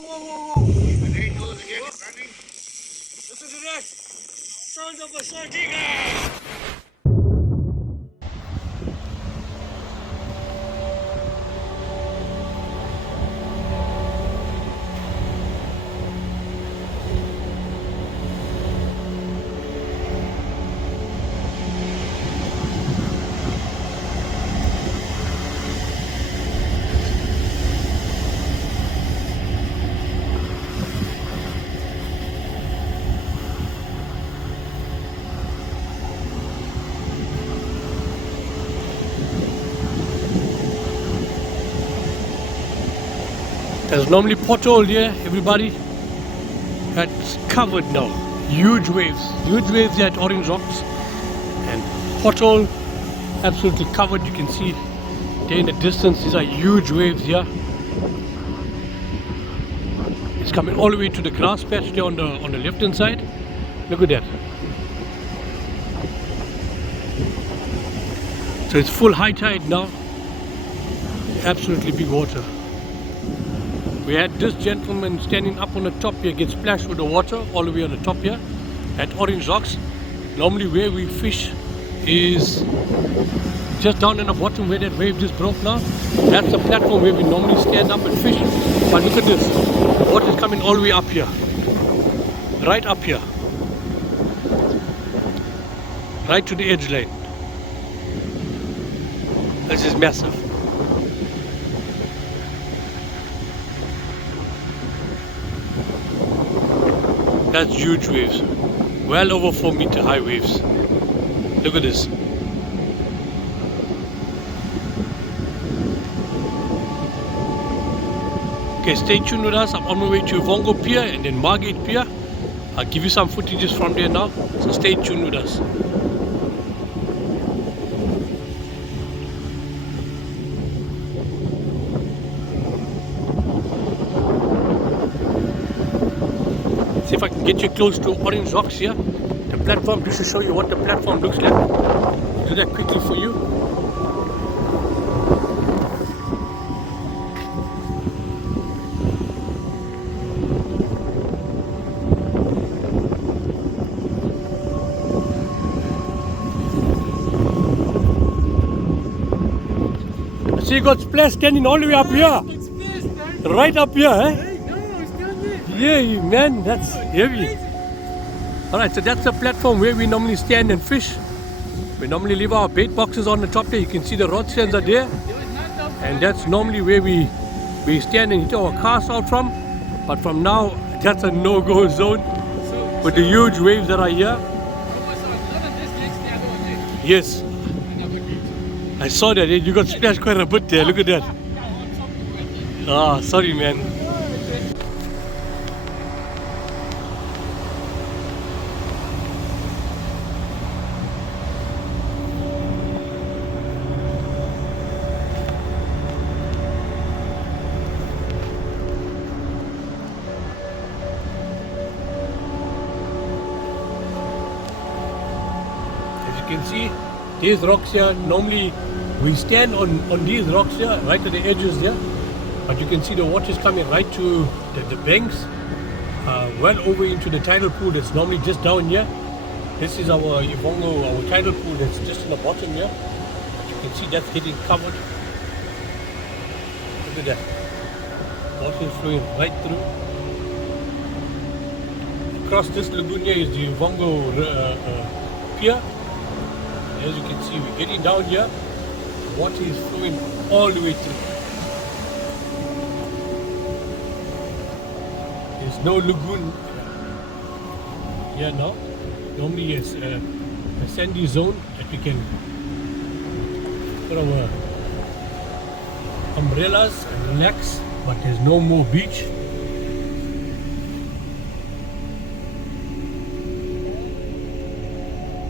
Listen to that! Sounds of a sardine! There's normally pothole here, everybody. That's covered now. Huge waves here at Orange Rocks. And pothole absolutely covered. You can see there in the distance, these are huge waves here. It's coming all the way to the grass patch there on the left hand side. Look at that. So it's full high tide now. Absolutely big water. We had this gentleman standing up on the top here, get splashed with the water all the way on the top here at Orange Rocks. Normally where we fish is just down in the bottom where that wave just broke now. That's the platform where we normally stand up and fish. But look at this, water is coming all the way up here. Right up here. Right to the edge line. This is massive. That's huge waves, well over 4 meter high waves. Look at this. Okay, stay tuned with us. I'm on my way to Vongo Pier and then Margate Pier. I'll give you some footages from there now, so stay tuned with us. See if I can get you close to Orange Rocks here. The platform, just to show you what the platform looks like. I'll do that quickly for you. So you got splash standing all the way up here. Right up here, eh? Yeah, man, that's heavy. Alright, so that's the platform where we normally stand and fish. We normally leave our bait boxes on the top there. You can see the rod stands are there. And that's normally where we stand and hit our cast out from. But from now, that's a no-go zone with the huge waves that are here. Yes. I saw that. You got splashed quite a bit there. Look at that. Ah, sorry, man. You can see these rocks here, normally we stand on these rocks here, right at the edges here, but you can see the water is coming right to the banks, well over into the tidal pool that's normally just down here. This is our Ivongo, our tidal pool that's just in the bottom here. But you can see that's getting covered. Look at that. Water is flowing right through. Across this lagoon here is the Ivongo Pier. As you can see, we're getting down here. Water is flowing all the way through. There's no lagoon here now. Normally it's a sandy zone that we can put our umbrellas and relax, but there's no more beach.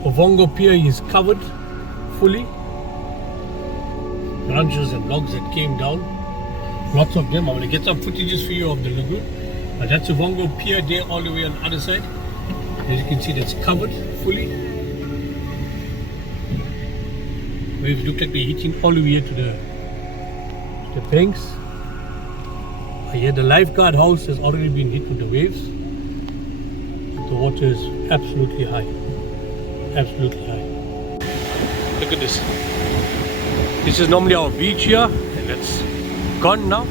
Ovongo Pier is covered fully. Branches and logs that came down. Lots of them. I'm going to get some footages for you of the lagoon. But that's Ovongo Pier there all the way on the other side. As you can see, that's covered fully. Waves look like they're hitting all the way to the banks. Here the lifeguard house has already been hit with the waves. The water is absolutely high. Absolutely high. Look at this. This is normally our beach here, and that's gone now.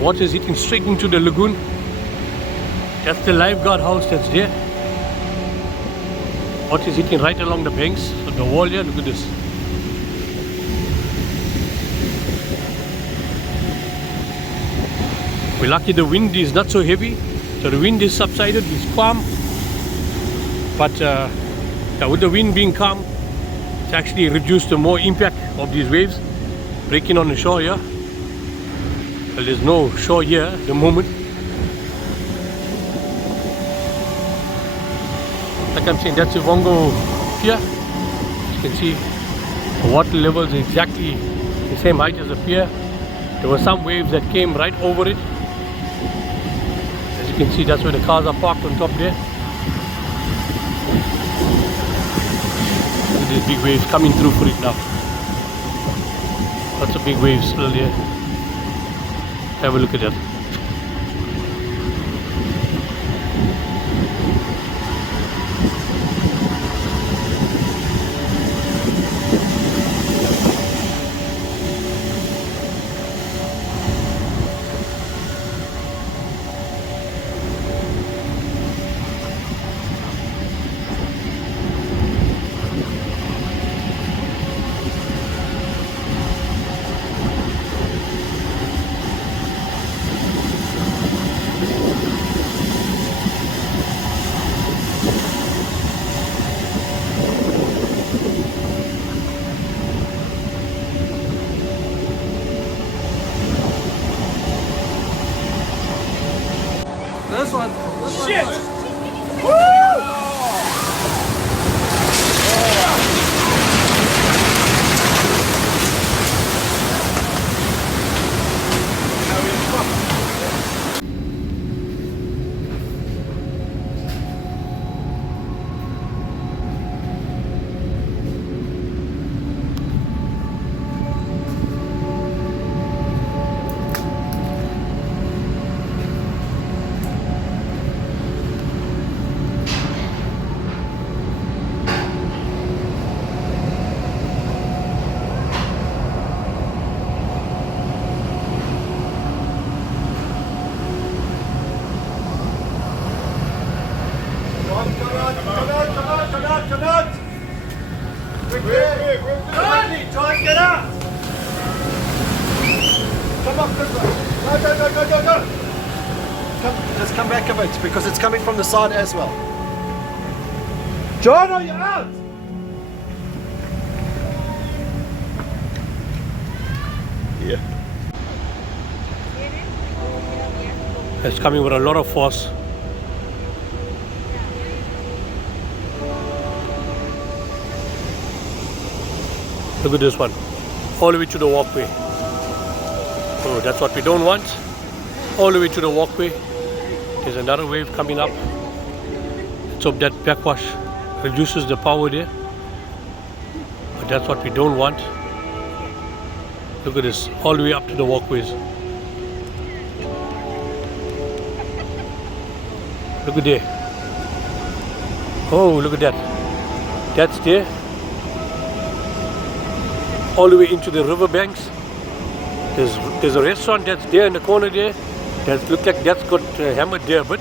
Water is hitting straight into the lagoon. That's the lifeguard house that's there. Water is hitting right along the banks of the wall here. Look at this. We're lucky the wind is not so heavy. So the wind is subsided, it's calm. But yeah, with the wind being calm, it's actually reduced the more impact of these waves breaking on the shore here. Well, there's no shore here at the moment. Like I'm saying, that's the Vongo Pier. As you can see, the water level is exactly the same height as the pier. There were some waves that came right over it. As you can see, that's where the cars are parked on top there. These big waves coming through for it now. Lots of big waves still there. Have a look at that. This one. Shit! Come on! Quickly! Try and get out! Come up this way! Go! Just come back a bit because it's coming from the side as well. John, are you out? Yeah. It's coming with a lot of force. Look at this one, all the way to the walkway. Oh, that's what we don't want. All the way to the walkway. There's another wave coming up. Let's hope that backwash reduces the power there. But that's what we don't want. Look at this, all the way up to the walkways. Look at there. Oh, look at that. That's there. All the way into the riverbanks. There's a restaurant that's there in the corner there. That looks like that's got hammered there a bit.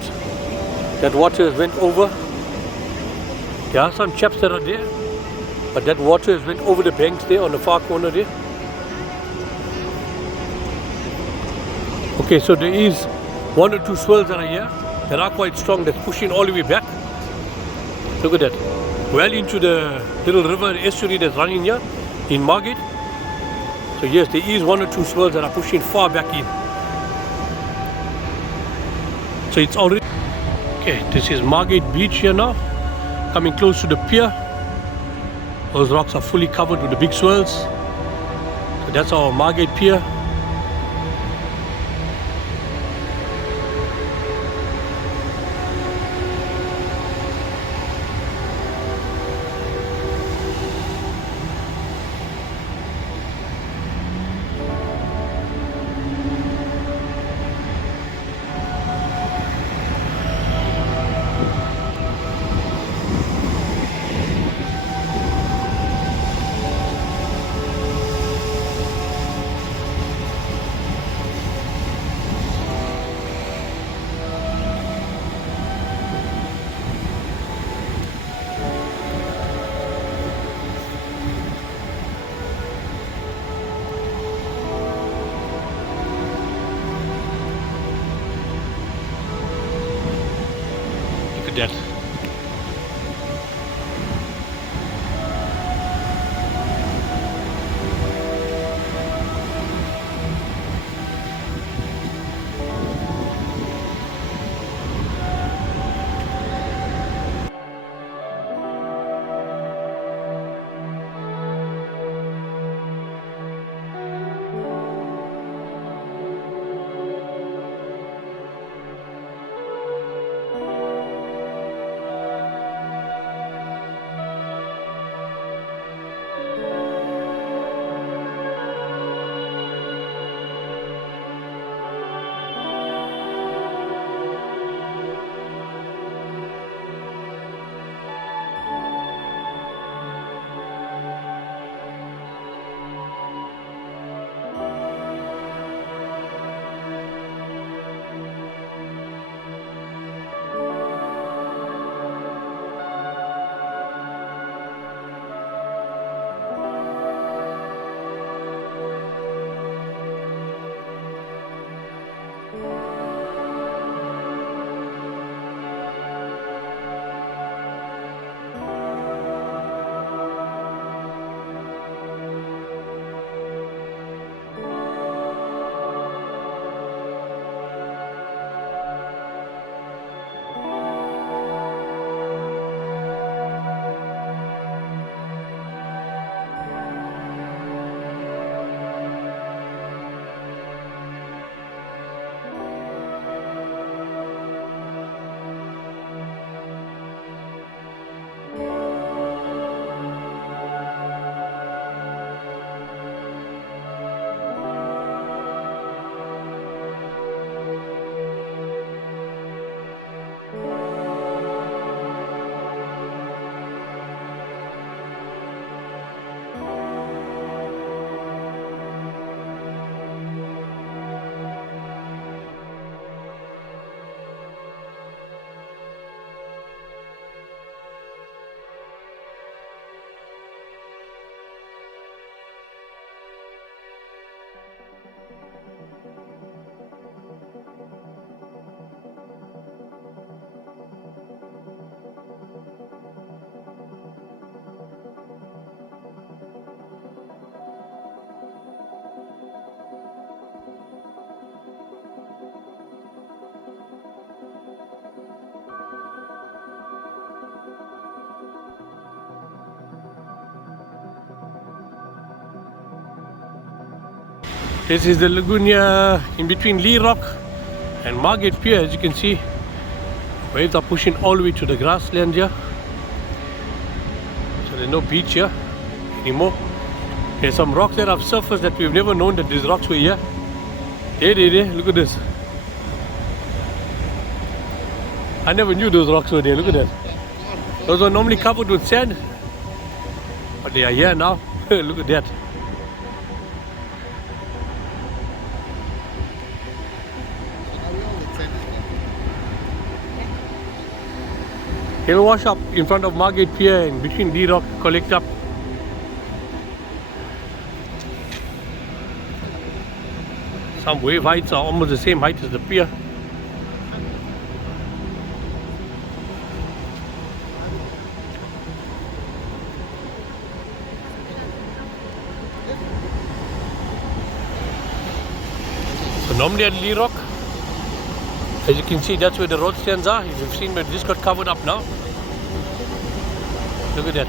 That water has went over. There are some chaps that are there, but that water has went over the banks there on the far corner there. Okay, so there is one or two swirls that are here that are quite strong, that's pushing all the way back. Look at that. Well into the little river estuary that's running here in Margate. So yes, there is one or two swirls that are pushing far back in. So it's already... Okay, this is Margate Beach here now. Coming close to the pier. Those rocks are fully covered with the big swirls. So that's our Margate Pier. at that. This is the lagoon here in between Lee Rock and Margate Pier. As you can see, waves are pushing all the way to the grassland here. So there's no beach here anymore. There's some rocks that have surfaced that we've never known that these rocks were here. There, look at this. I never knew those rocks were there, look at that. Those were normally covered with sand, but they are here now. Look at that. He'll wash up in front of Margate Pier and between D Rock, collect up. Some wave heights are almost the same height as the pier. So normally at Lee Rock, as you can see, that's where the road stands are. You've seen where this got covered up now. Look at that.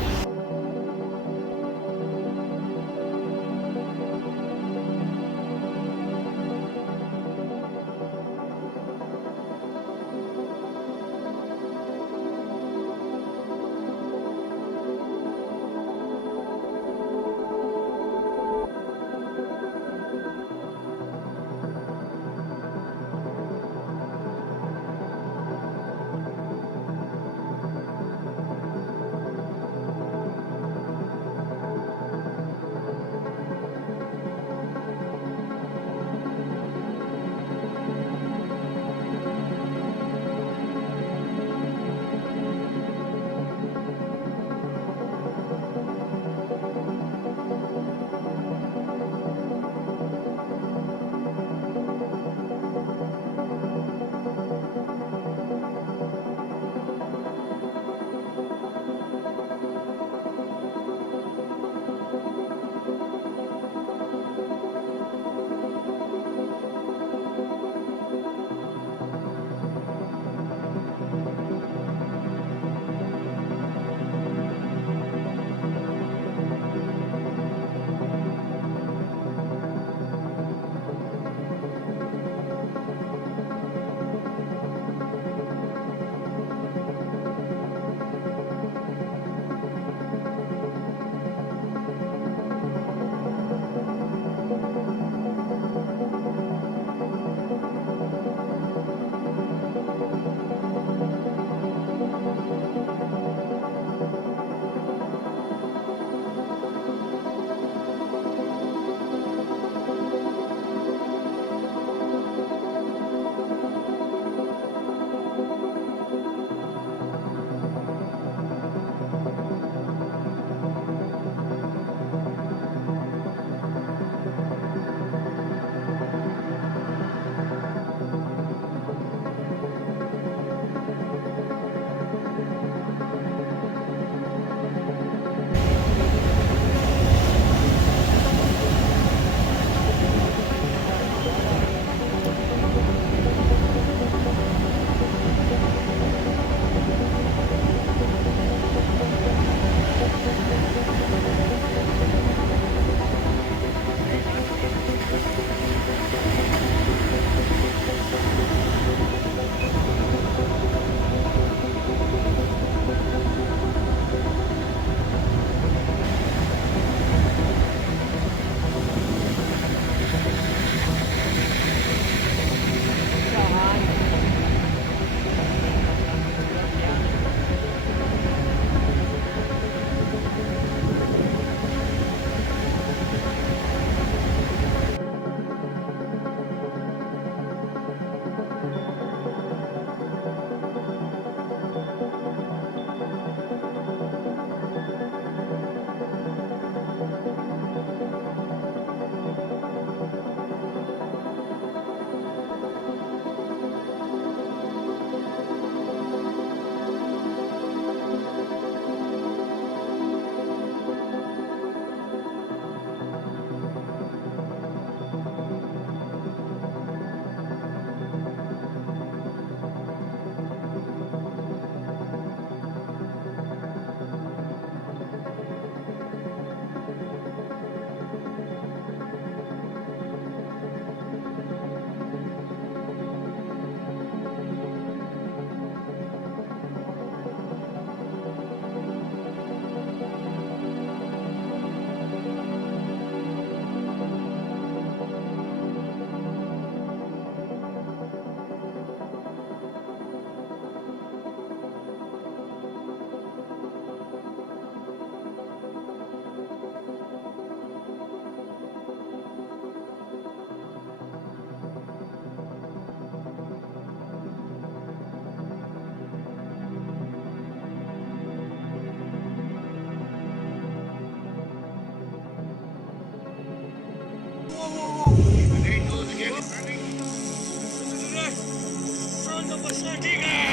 Pronto para Santiago!